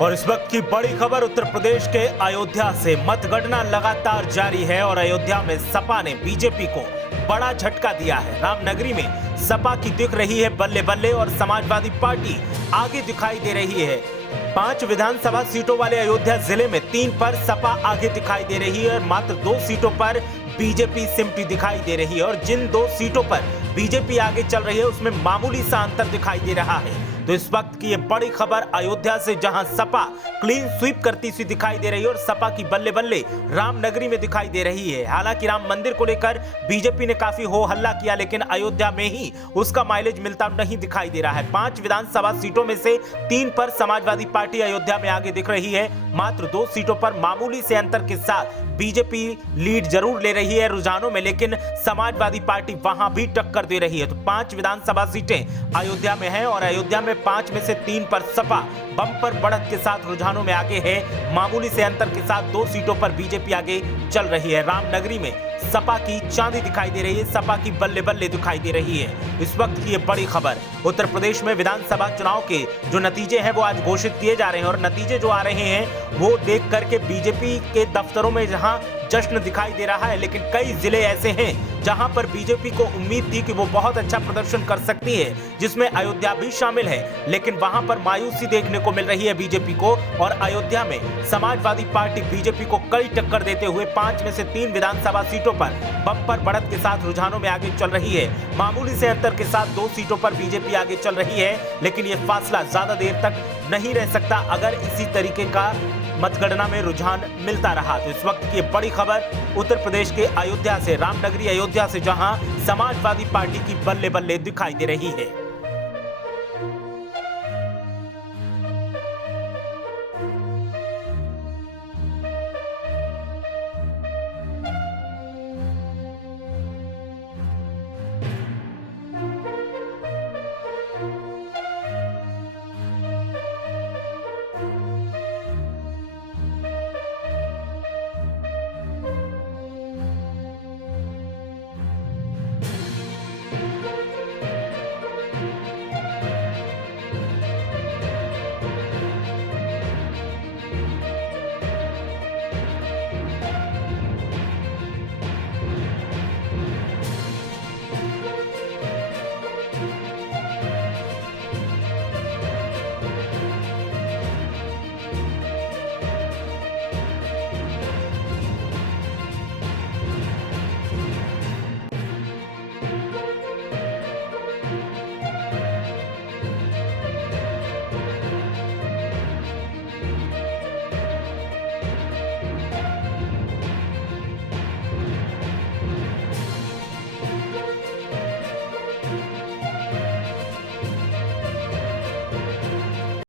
और इस वक्त की बड़ी खबर उत्तर प्रदेश के अयोध्या से। मतगणना लगातार जारी है और अयोध्या में सपा ने बीजेपी को बड़ा झटका दिया है। रामनगरी में सपा की दिख रही है बल्ले बल्ले और समाजवादी पार्टी आगे दिखाई दे रही है। 5 विधानसभा सीटों वाले अयोध्या जिले में 3 पर सपा आगे दिखाई दे रही है और मात्र 2 सीटों पर बीजेपी सिमटी दिखाई दे रही है। और जिन 2 सीटों पर बीजेपी आगे चल रही है उसमें मामूली सा अंतर दिखाई दे रहा है। तो इस वक्त की ये बड़ी खबर अयोध्या से, जहां सपा क्लीन स्वीप करती सी दिखाई दे रही है और सपा की बल्ले बल्ले रामनगरी में दिखाई दे रही है। हालांकि राम मंदिर को लेकर बीजेपी ने काफी हो हल्ला किया, लेकिन अयोध्या में ही उसका माइलेज मिलता नहीं दिखाई दे रहा है। 5 विधानसभा सीटों में से 3 पर समाजवादी पार्टी अयोध्या में आगे दिख रही है। मात्र 2 सीटों पर मामूली से अंतर के साथ बीजेपी लीड जरूर ले रही है रुझानों में, लेकिन समाजवादी पार्टी वहां भी टक्कर दे रही है। तो 5 विधानसभा सीटें अयोध्या में हैं और अयोध्या में 5 में से 3 पर सपा बम्पर बढ़त के साथ रुझानों में आगे है। मामूली से अंतर के साथ 2 सीटों पर बीजेपी आगे चल रही है। रामनगरी में सपा की चांदी दिखाई दे रही है, सपा की बल्ले बल्ले दिखाई दे रही है। इस वक्त की ये बड़ी खबर उत्तर प्रदेश में विधानसभा चुनाव के जो नतीजे हैं वो आज घोषित किए जा रहे हैं और नतीजे जो आ रहे हैं वो देख करके बीजेपी के दफ्तरों में जहां जश्न दिखाई दे रहा है, लेकिन कई जिले ऐसे हैं जहां पर बीजेपी को उम्मीद थी कि वो बहुत अच्छा प्रदर्शन कर सकती है, जिसमें अयोध्या भी शामिल है, लेकिन वहां पर मायूसी देखने को मिल रही है बीजेपी को। और अयोध्या में समाजवादी पार्टी बीजेपी को कड़ी टक्कर देते हुए 5 में से 3 विधानसभा सीटों पर बम्पर बढ़त के साथ रुझानों में आगे चल रही है। मामूली से अंतर के साथ 2 सीटों पर बीजेपी आगे चल रही है, लेकिन ये फासला ज्यादा देर तक नहीं रह सकता अगर इसी तरीके का मतगणना में रुझान मिलता रहा। तो इस वक्त की बड़ी खबर उत्तर प्रदेश के अयोध्या से, रामनगरी अयोध्या से, जहां समाजवादी पार्टी की बल्ले बल्ले दिखाई दे रही है।